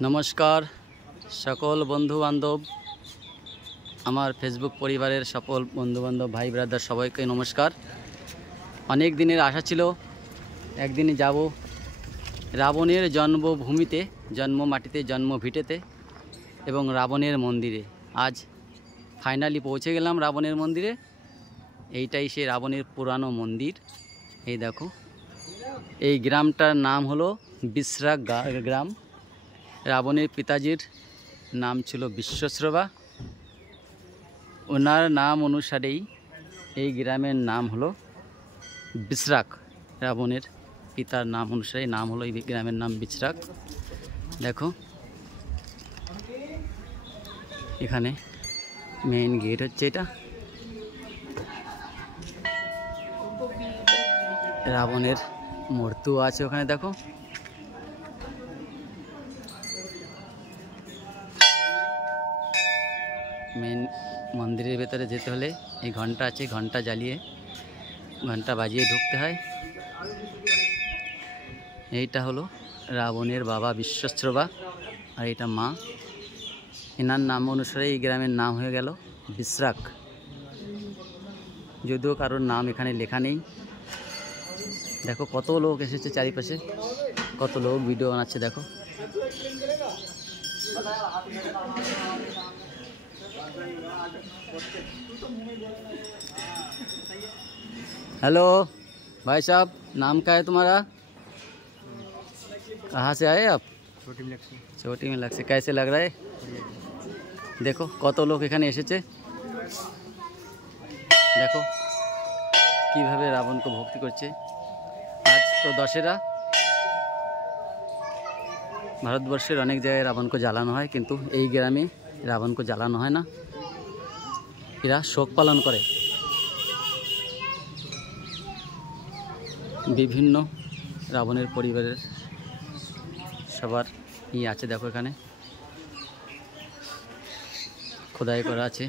नमस्कार सकल बंधु बान्धव आमार फेसबुक परिवारेर सकल बंधु बान्धव भाई ब्रादार सबाइके नमस्कार। अनेक दिनेर आशा छिलो एकदिन जाबो रावणेर जन्मभूमिते जन्ममाटीते जन्मभिटेते एवं रावणेर मंदिरे। आज फाइनाली पौঁছে गेलाम रावणेर मंदिरे। এইটাই সেই রাবণের পুরানো মন্দির। এই দেখো এই গ্রামটার নাম হলো বিশরাক গ্রাম। রাবণের পিতাজির নাম ছিল বিশ্বশ্রবা। ওনার নাম অনুসারেই এই গ্রামের নাম হলো বিশরাক। রাবণের পিতার নাম অনুসারে নাম হলো এই গ্রামের নাম বিশরাক। দেখো এখানে মেইন গেট হচ্ছে এটা। রাবণের মূর্তিও আছে ওখানে দেখো। মেন মন্দিরের ভেতরে যেতে হলে এই ঘন্টা আছে, ঘন্টা জ্বালিয়ে ঘন্টা বাজিয়ে ঢুকতে হয়। এইটা হলো রাবণের বাবা বিশ্বশ্রবা আর এটা মা। এনার নাম অনুসারে এই গ্রামের নাম হয়ে গেল বিশরাক। যদিও কারোর নাম এখানে লেখা নেই। देखो कत लोक एसेছে চারিপাশে, কত লোক ভিডিও বানাচ্ছে দেখো। हेलो भाई साहब, नाम क्या है तुम्हारा? कहाँ से आए आप? छोटी मिलक से। कैसे लग रहा है? देखो कत लोक এখানে এসেছে। देखो কিভাবে রাবণকে ভক্তি করছে। आज तो दशहरा। भारतवर्षेर अनेक जगह रावण को जलानो है किन्तु এই গ্রামে रावण को जलानो है ना। एरा शोक पालन करे। विभिन्न रावणेर परिवारेर सबार ই আছে देखो এখানে খোদাই করা আছে।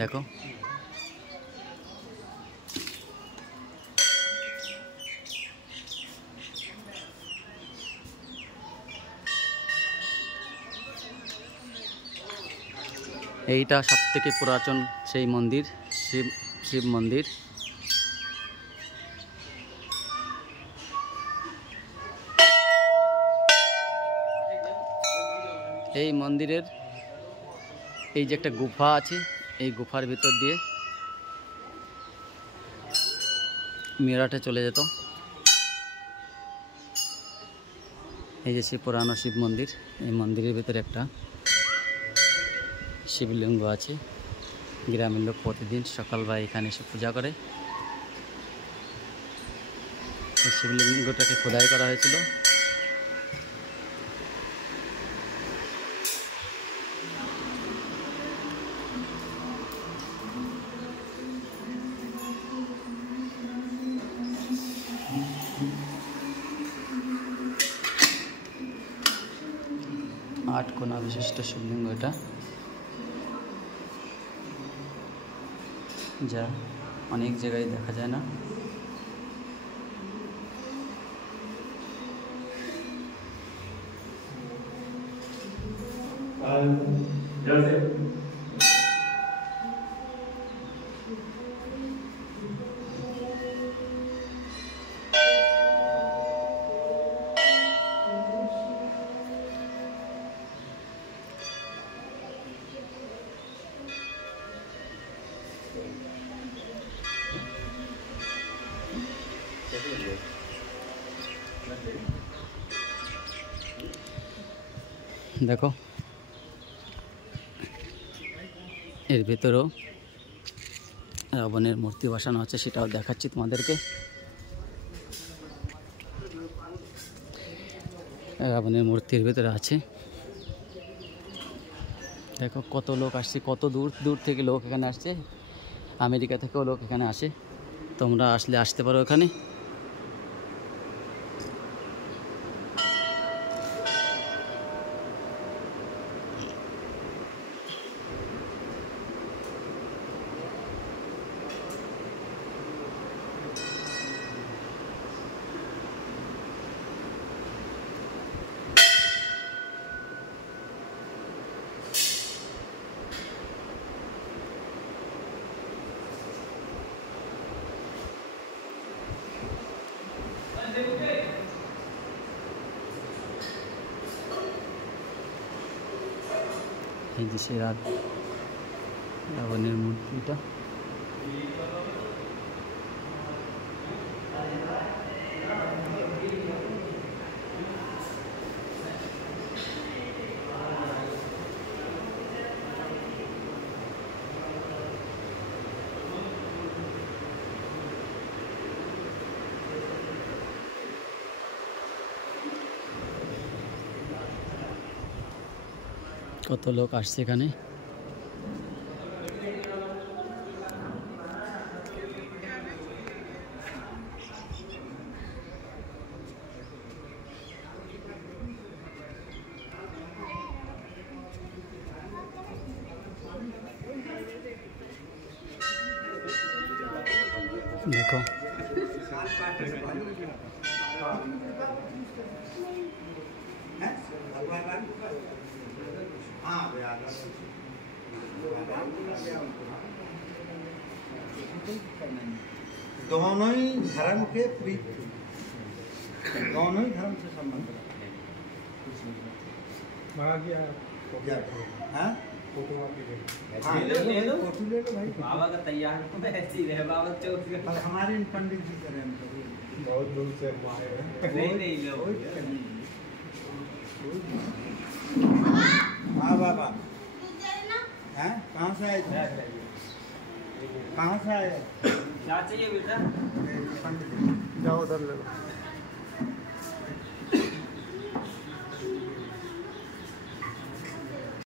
देखो এইটা সবথেকে পুরাতন সেই মন্দির, শিব মন্দির। এই মন্দিরের এই যে একটা গুফা আছে, এই গুফার ভিতর দিয়ে মিরাটে চলে যেত। এই যে সেই পুরানো শিব মন্দির, এই মন্দিরের ভিতরে একটা শিবলিঙ্গ আছে। গ্রামের লোক প্রতিদিন সকালবেলা এখানে এসে পূজা করে। এই শিবলিঙ্গটাকে খোদাই করা হয়েছিল। 8 कोना विशिष्ट शिवलिंग এটা, যা অনেক জায়গায় দেখা যায় না। देखो एर भेतरेও रावणের मूर्ति बसाনো আছে, সেটাও দেখাচ্ছি তোমাদেরকে। রাবণের মূর্তির ভিতরে আছে। দেখো কত লোক আসছে, কত দূর দূর থেকে লোক এখানে আসছে। আমেরিকা থেকেও লোক এখানে আসে। তোমরা আসলে আসতে পারো এখানে। এই যে সেই রাবণের মূর্তিটা। কত লোক আসছে এখানে। देखो दोनों ही धर्म के प्रीत, दोनों ही धर्म से संबंध ले लो भाई। बाबा का तैयार ऐसे ही रहे बाबा चौक और हमारे इन पंडित जी करें बहुत दूर से नहीं लो। हाँ बाबा हैं कहाँ से आए थे? कहाँ से आए? क्या चाहिए बेटा? पंडित जी जाओ उधर ले लो।